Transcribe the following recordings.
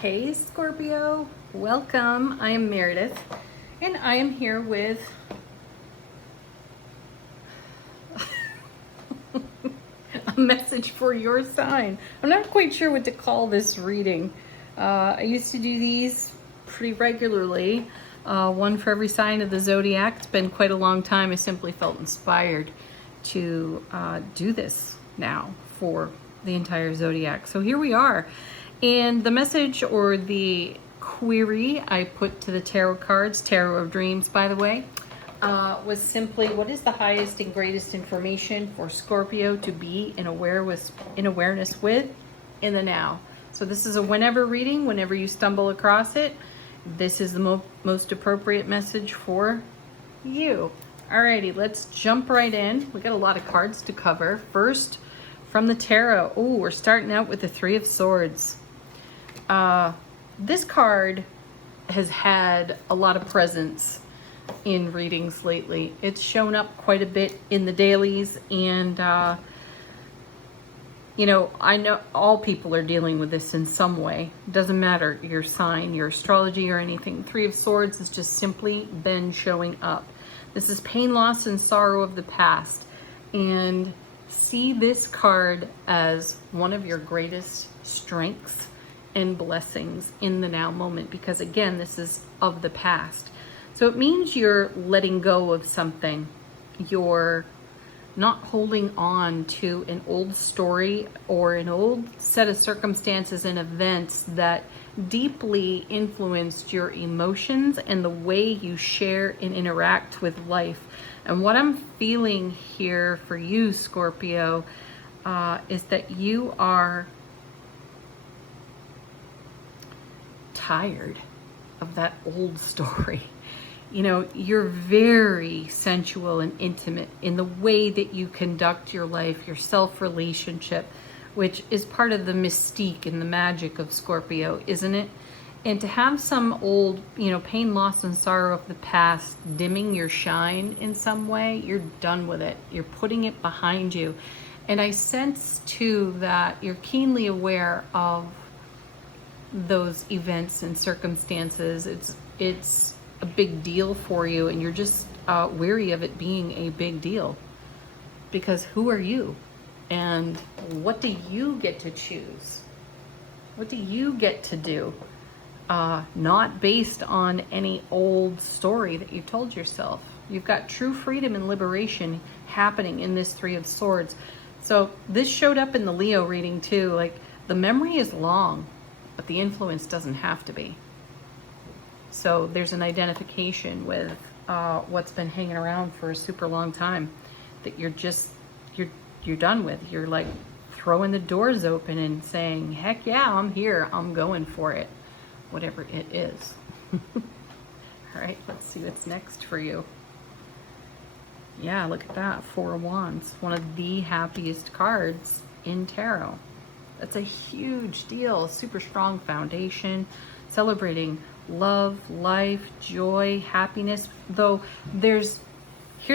Hey Scorpio, welcome. I am Meredith and I am here with a message for your sign. I'm not quite sure what to call this reading. I used to do these pretty regularly, one for every sign of the zodiac. It's been quite a long time. I simply felt inspired to do this now for the entire zodiac. So here we are. And the message or the query I put to the tarot cards, Tarot of Dreams, by the way, was simply, what is the highest and greatest information for Scorpio to be in awareness with in the now? So this is a whenever reading. Whenever you stumble across it, this is the most appropriate message for you. Alrighty, let's jump right in. We got a lot of cards to cover. First, from the tarot. Oh, we're starting out with the Three of Swords. This card has had a lot of presence in readings lately. It's shown up quite a bit in the dailies, and you know, I know all people are dealing with this in some way. It doesn't matter your sign, your astrology, or anything. Three of Swords has just simply been showing up. This is pain, loss, and sorrow of the past. And see this card as one of your greatest strengths and blessings in the now moment, because again, this is of the past. So it means you're letting go of something. You're not holding on to an old story or an old set of circumstances and events that deeply influenced your emotions and the way you share and interact with life. And what I'm feeling here for you, Scorpio, is that you are tired of that old story. You know, you're very sensual and intimate in the way that you conduct your life, your self-relationship, which is part of the mystique and the magic of Scorpio, isn't it? And to have some old, you know, pain, loss, and sorrow of the past dimming your shine in some way, you're done with it. You're putting it behind you. And I sense, too, that you're keenly aware of those events and circumstances. It's a big deal for you, and you're just weary of it being a big deal. Because who are you? And what do you get to choose? What do you get to do? Not based on any old story that you told yourself. You've got true freedom and liberation happening in this Three of Swords. So this showed up in the Leo reading too. Like, the memory is long, but the influence doesn't have to be. So there's an identification with what's been hanging around for a super long time that you're done with. You're like throwing the doors open and saying, heck yeah, I'm here, I'm going for it, whatever it is. All right, let's see what's next for you. Yeah, look at that, Four of Wands, one of the happiest cards in tarot. That's a huge deal, super strong foundation, celebrating love, life, joy, happiness. Though here's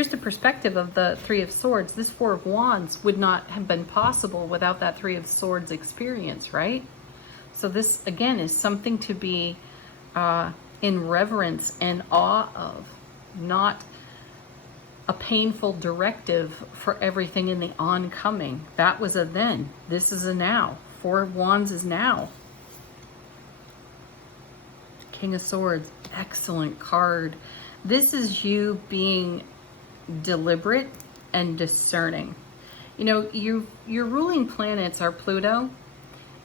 the perspective of the Three of Swords. This Four of Wands would not have been possible without that Three of Swords experience, right? So this, again, is something to be in reverence and awe of, not a painful directive for everything in the oncoming. That was a then. This is a now. Four of Wands is now. King of Swords, excellent card. This is you being deliberate and discerning. You know, your ruling planets are Pluto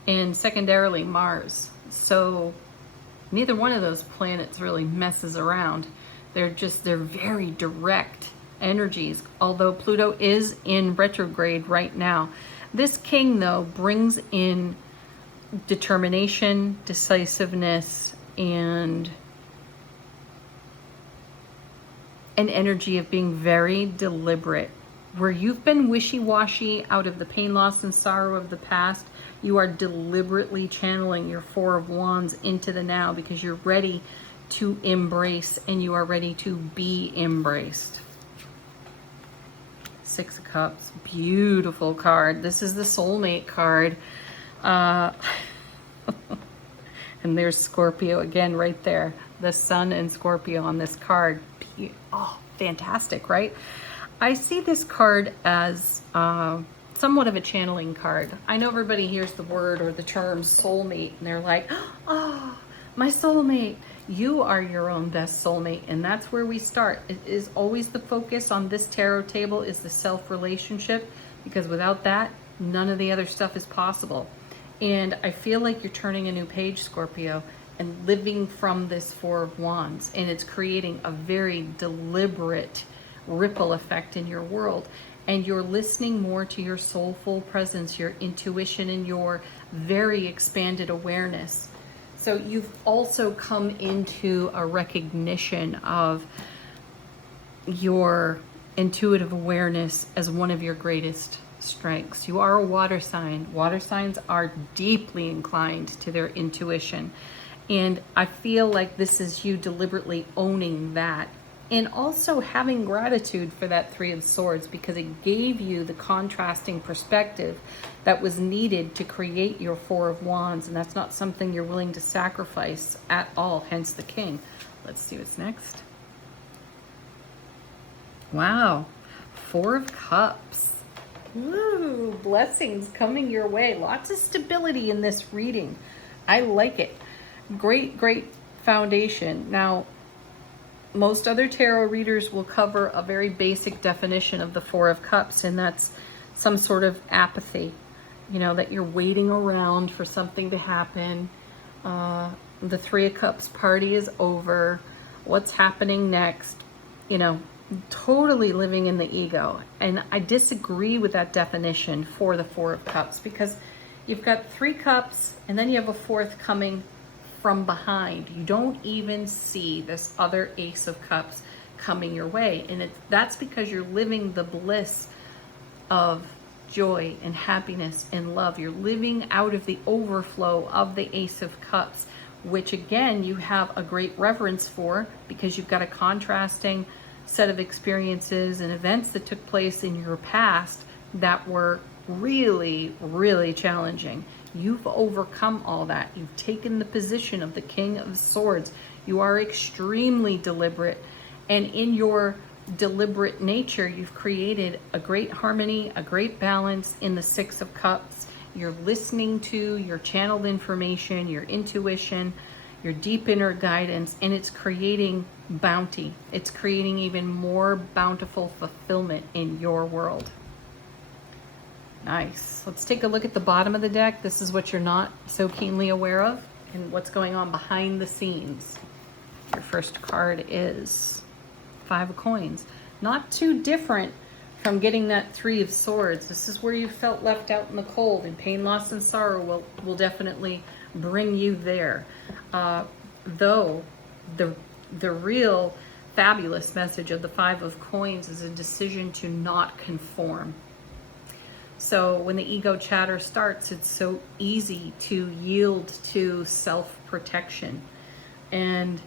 and secondarily Mars. So neither one of those planets really messes around. They're very direct energies, although Pluto is in retrograde right now. This king, though, brings in determination, decisiveness, and an energy of being very deliberate. Where you've been wishy-washy out of the pain, loss, and sorrow of the past, you are deliberately channeling your Four of Wands into the now, because you're ready to embrace and you are ready to be embraced. Six of Cups, beautiful card. This is the soulmate card. And there's Scorpio again right there. The Sun and Scorpio on this card. Oh, fantastic, right? I see this card as somewhat of a channeling card. I know everybody hears the word or the term soulmate and they're like, oh, my soulmate. You are your own best soulmate, and that's where we start. It is always the focus on this tarot table is the self-relationship, because without that, none of the other stuff is possible. And I feel like you're turning a new page, Scorpio, and living from this Four of Wands, and it's creating a very deliberate ripple effect in your world. And you're listening more to your soulful presence, your intuition, and your very expanded awareness. So you've also come into a recognition of your intuitive awareness as one of your greatest strengths. You are a water sign. Water signs are deeply inclined to their intuition. And I feel like this is you deliberately owning that. And also having gratitude for that Three of Swords, because it gave you the contrasting perspective that was needed to create your Four of Wands. And that's not something you're willing to sacrifice at all, hence the King. Let's see what's next. Wow, Four of Cups. Ooh, blessings coming your way. Lots of stability in this reading. I like it. Great, great foundation. Now, most other tarot readers will cover a very basic definition of the Four of Cups, and that's some sort of apathy, you know, that you're waiting around for something to happen. The Three of Cups party is over. What's happening next? You know, totally living in the ego. And I disagree with that definition for the Four of Cups, because you've got three cups and then you have a fourth coming from behind. You don't even see this other Ace of Cups coming your way. And that's because you're living the bliss of joy and happiness and love. You're living out of the overflow of the Ace of Cups, which again, you have a great reverence for, because you've got a contrasting set of experiences and events that took place in your past that were really, really challenging. You've overcome all that. You've taken the position of the King of Swords. You are extremely deliberate. And in your deliberate nature, you've created a great harmony, a great balance in the Six of Cups. You're listening to your channeled information, your intuition, your deep inner guidance, and it's creating bounty. It's creating even more bountiful fulfillment in your world. Nice. Let's take a look at the bottom of the deck. This is what you're not so keenly aware of and what's going on behind the scenes. Your first card is Five of Coins. Not too different from getting that Three of Swords. This is where you felt left out in the cold, and pain, loss, and sorrow will definitely bring you there. Though the real fabulous message of the Five of Coins is a decision to not conform. So when the ego chatter starts, it's so easy to yield to self-protection. And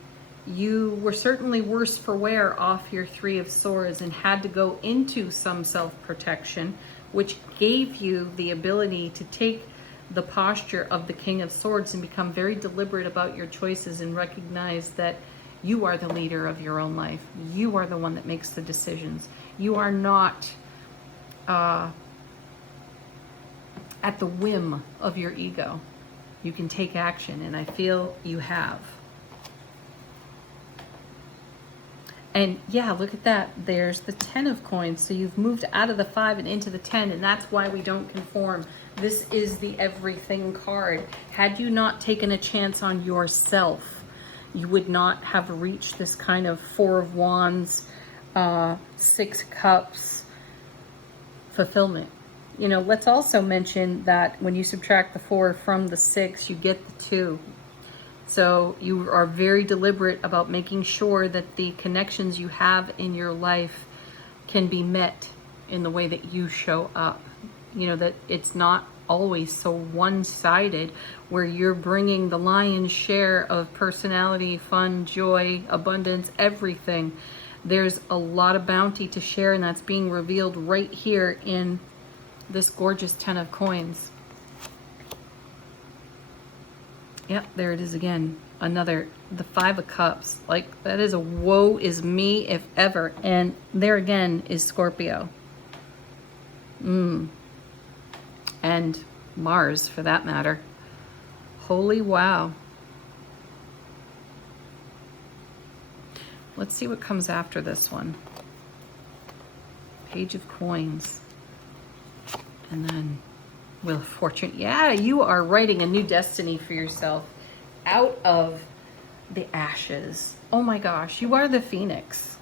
you were certainly worse for wear off your Three of Swords and had to go into some self-protection, which gave you the ability to take the posture of the King of Swords and become very deliberate about your choices and recognize that you are the leader of your own life. You are the one that makes the decisions. You are not at the whim of your ego. You can take action, and I feel you have. And yeah, look at that. There's the 10 of Coins. So you've moved out of the 5 and into the 10, and that's why we don't conform. This is the everything card. Had you not taken a chance on yourself, you would not have reached this kind of Four of Wands, Six Cups fulfillment. You know, let's also mention that when you subtract the 4 from the 6, you get the 2. So you are very deliberate about making sure that the connections you have in your life can be met in the way that you show up. You know, that it's not always so one-sided, where you're bringing the lion's share of personality, fun, joy, abundance, everything. There's a lot of bounty to share, and that's being revealed right here in this gorgeous 10 of Coins. Yep, there it is again. Another, the Five of Cups. Like, that is a woe is me if ever. And there again is Scorpio. And Mars, for that matter. Holy wow. Let's see what comes after this one. Page of Coins. And then Wheel of Fortune. Yeah, you are writing a new destiny for yourself out of the ashes. Oh my gosh, you are the phoenix.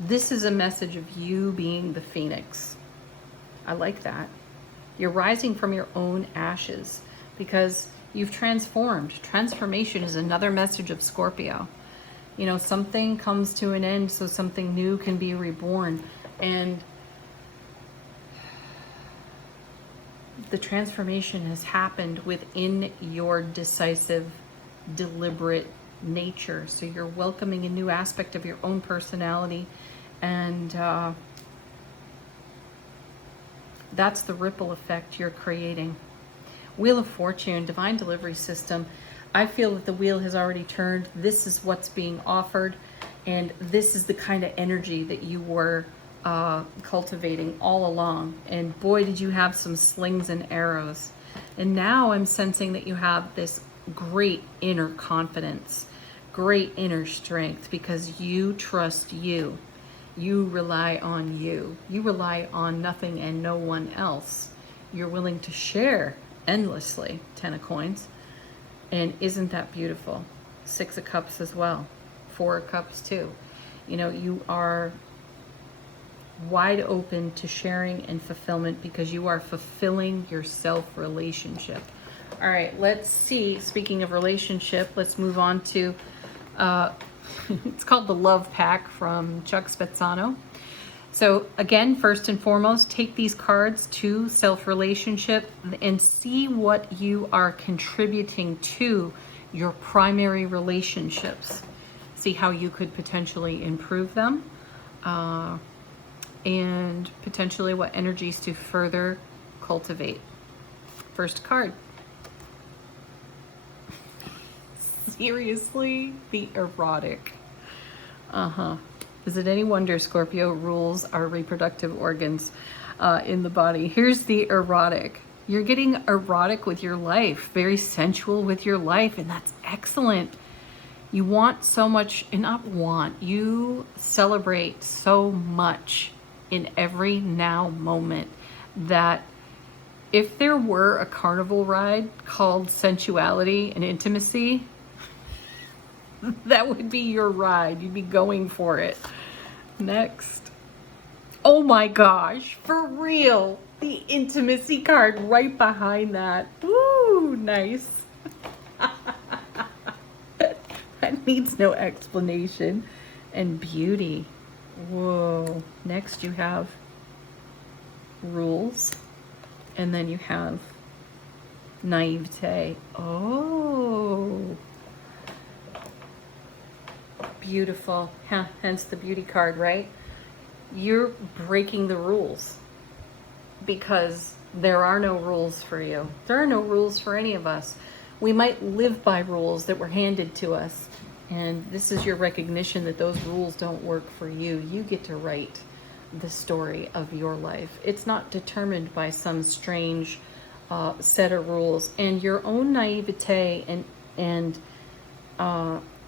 This is a message of you being the phoenix. I like that. You're rising from your own ashes because you've transformed. Transformation is another message of Scorpio. You know, something comes to an end so something new can be reborn. And the transformation has happened within your decisive, deliberate nature. So you're welcoming a new aspect of your own personality, and that's the ripple effect you're creating. Wheel of Fortune, divine delivery system. I feel that the wheel has already turned. This is what's being offered, and this is the kind of energy that you were cultivating all along. And boy, did you have some slings and arrows. And now I'm sensing that you have this great inner confidence, great inner strength, because you trust you. You rely on you. You rely on nothing and no one else. You're willing to share endlessly. 10 of Coins. And isn't that beautiful? 6 of Cups as well. 4 of Cups too. You know, you are wide open to sharing and fulfillment because you are fulfilling your self-relationship. All right, let's see. Speaking of relationship, let's move on to, it's called the Love Pack from Chuck Spezzano. So again, first and foremost, take these cards to self-relationship and see what you are contributing to your primary relationships. See how you could potentially improve them. And potentially what energies to further cultivate. First card. Seriously? The erotic. Is it any wonder Scorpio rules our reproductive organs in the body? Here's the erotic. You're getting erotic with your life, very sensual with your life, and that's excellent. You want so much, and not want, you celebrate so much in every now moment that if there were a carnival ride called sensuality and intimacy, that would be your ride. You'd be going for it. Next. Oh my gosh, for real. The intimacy card right behind that. Ooh, nice. That needs no explanation. And beauty. Whoa. Next you have rules. And then you have naivete. Oh. Beautiful. Hence the beauty card, right? You're breaking the rules because there are no rules for you. There are no rules for any of us. We might live by rules that were handed to us, and this is your recognition that those rules don't work for you. You get to write the story of your life. It's not determined by some strange set of rules, and your own naivete and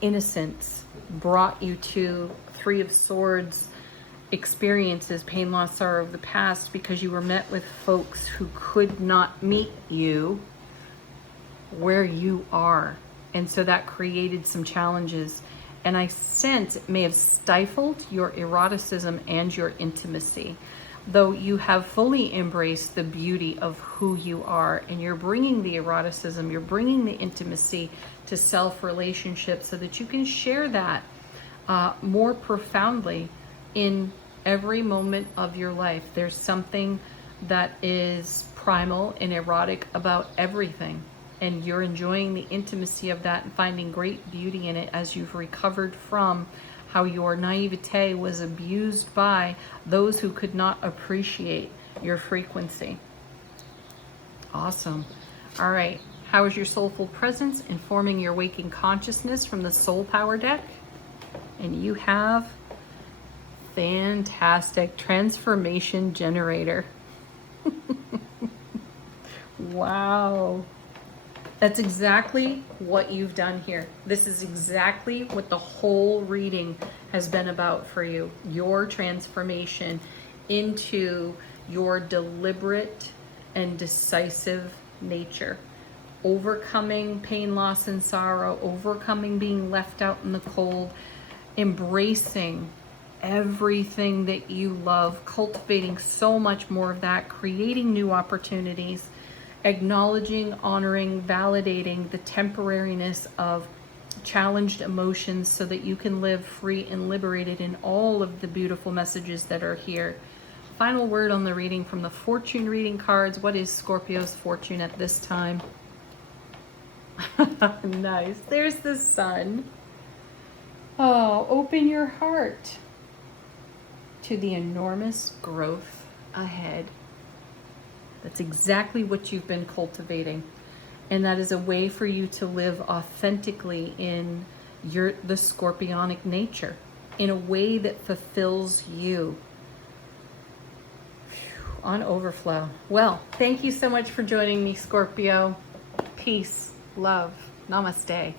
innocence brought you to Three of Swords experiences, pain, loss, sorrow of the past, because you were met with folks who could not meet you where you are. And so that created some challenges. And I sense it may have stifled your eroticism and your intimacy, though you have fully embraced the beauty of who you are, and you're bringing the eroticism, you're bringing the intimacy to self-relationships so that you can share that more profoundly in every moment of your life. There's something that is primal and erotic about everything, and you're enjoying the intimacy of that and finding great beauty in it as you've recovered from how your naivete was abused by those who could not appreciate your frequency. Awesome. All right, How is your soulful presence informing your waking consciousness from the soul power deck? And you have fantastic transformation generator. Wow. That's exactly what you've done here. This is exactly what the whole reading has been about for you. Your transformation into your deliberate and decisive nature. Overcoming pain, loss, and sorrow, overcoming being left out in the cold, embracing everything that you love, cultivating so much more of that, creating new opportunities, acknowledging, honoring, validating the temporariness of challenged emotions so that you can live free and liberated in all of the beautiful messages that are here. Final word on the reading from the fortune reading cards. What is Scorpio's fortune at this time? Nice. There's the sun. Oh, open your heart to the enormous growth ahead. That's exactly what you've been cultivating. And that is a way for you to live authentically in the scorpionic nature, in a way that fulfills you. On overflow. Well, thank you so much for joining me, Scorpio. Peace, love, namaste.